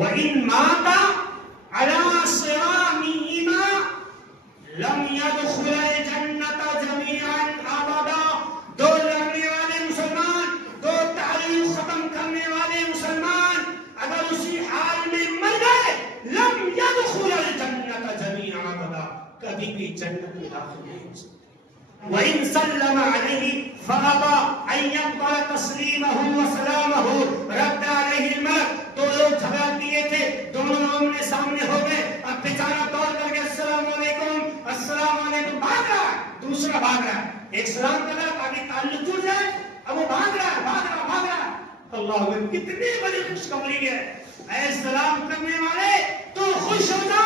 وَإِن مَاتَ عَلَى صِرَامِهِمَا لَمْ يَدْخُلَ الْجَنَّةَ جَمِيعًا أَبَدًا. دو لڑنے والے مسلمان، دو تعلق ختم کرنے والے مسلمان اگر اسی حال میں مر گئے لم يدخل الجنة جميعا أبدا، کبھی بھی جنت میں داخل نہیں ہو سکتے. وَإِن سَلَّمَ عَلَيْهِ فَأَبَى أَن يَقْبَلَ تَسْلِيمَهُ وَسَلَامَهُ رَدَّ عَلَيْهِ الْمَلَكُ. دو لوگ جھگڑا کیے تھے، دونوں آمنے سامنے ہو گئے، اب بیچارہ دوڑ کر کے السلام علیکم السلام علیکم بھاگ رہا ہے، دوسرا بھاگ رہا ہے، ایک سلام کر رہا ہے تاکہ تعلق ٹوٹ جائے، اب وہ بھاگ رہا ہے بھاگ رہا بھاگ رہا ہے. اللہ اکبر، کتنی بڑی خوشخبری ہے. اے سلام کرنے والے تو خوش ہو جا،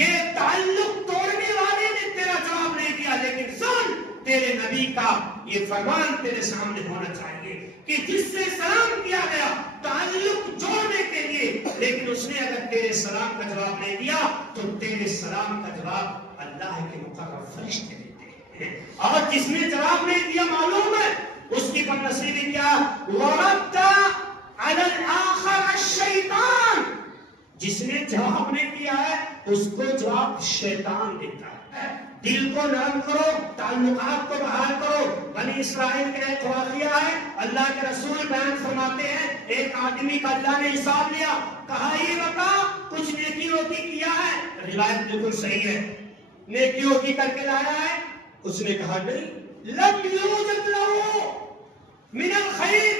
یہ تعلق توڑنے والے نے تیرا جواب نہیں دیا، لیکن سن تیرے نبی کا یہ فرمان تیرے سامنے ہونا چاہیے کہ جس سے سلام کیا گیا تعلق جوڑنے کے لیے، لیکن اس نے اگر تیرے سلام کا جواب نہیں دیا تو تیرے سلام کا جواب اللہ کے مقرر فرشتے دیتے ہیں. اور جس نے جواب نہیں دیا معلوم ہے اس کی بد نصیبی کیا؟ وَرَدَّ عَلَى الْآخَرَ الشَّيْطَانِ. جس نے جواب نہیں دیا ہے اس کو جواب شیطان دیتا ہے. دل کو نرم کرو، تعلقات کو بحال کرو. بنی اسرائیل کا ایک واقعہ ہے، اللہ کے رسول بیان فرماتے ہیں ایک آدمی کا اللہ نے حساب لیا، کہا یہ بتا کچھ نیکی ووکی کیا ہے؟ روایت بالکل صحیح ہے، نیکی ووکی کر کے لایا ہے؟ اس نے کہا نہیں. لم یوجد لہ من الخیر،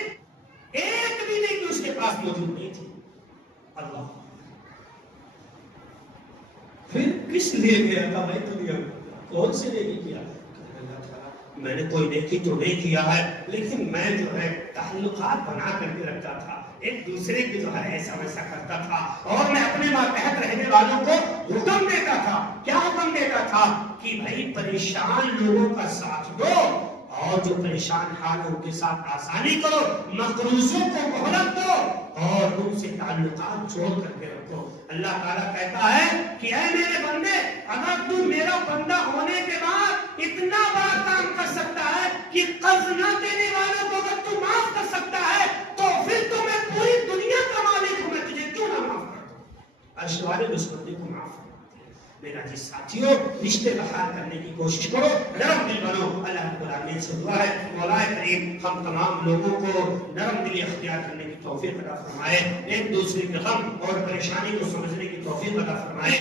ایک بھی نیکی اس کے پاس موجود نہیں تھی. اللہ پھر کس لیے گیا تھا بھائی دنیا میں؟ کون سے نیکی کیا؟ میں نے کوئی نیکی تو نہیں کیا ہے، لیکن میں جو ہے تعلقات بنا کر کے رکھتا تھا، ایک دوسرے کی جو ہے ایسا ویسا کرتا تھا، اور میں اپنے ماتحت رہنے والوں کو حکم دیتا تھا. کیا حکم دیتا تھا؟ کہ بھائی پریشان لوگوں کا ساتھ دو اور جو پریشان حال ان کے ساتھ آسانی کرو، مقروضوں کو مہلت دو اور ان سے تعلقات جوڑ کر کے رکھو. اللہ تعالیٰ کہتا ہے کہ اے میرے بندے، اگر تو میرا بندہ ہونے کے بعد اتنا بڑا کام کر سکتا ہے کہ قرض نہ دینے والوں کو اگر تو معاف کر سکتا ہے تو پھر تو میں پوری دنیا کا مالک ہوں، میں تجھے کیوں نہ معاف کر دوں. عرش والے اس بندے کو معاف کر. میرا جی ساتھیوں، رشتے بحال کرنے کی کوشش کرو، نرم دل بنو. اللہ رب العالمین سے دعا ہے مولا کریم ہم تمام لوگوں کو نرم دلی اختیار کرنے کی توفیق عطا فرمائے، ایک دوسرے کے غم اور پریشانی کو سمجھنے کی توفیق عطا فرمائے.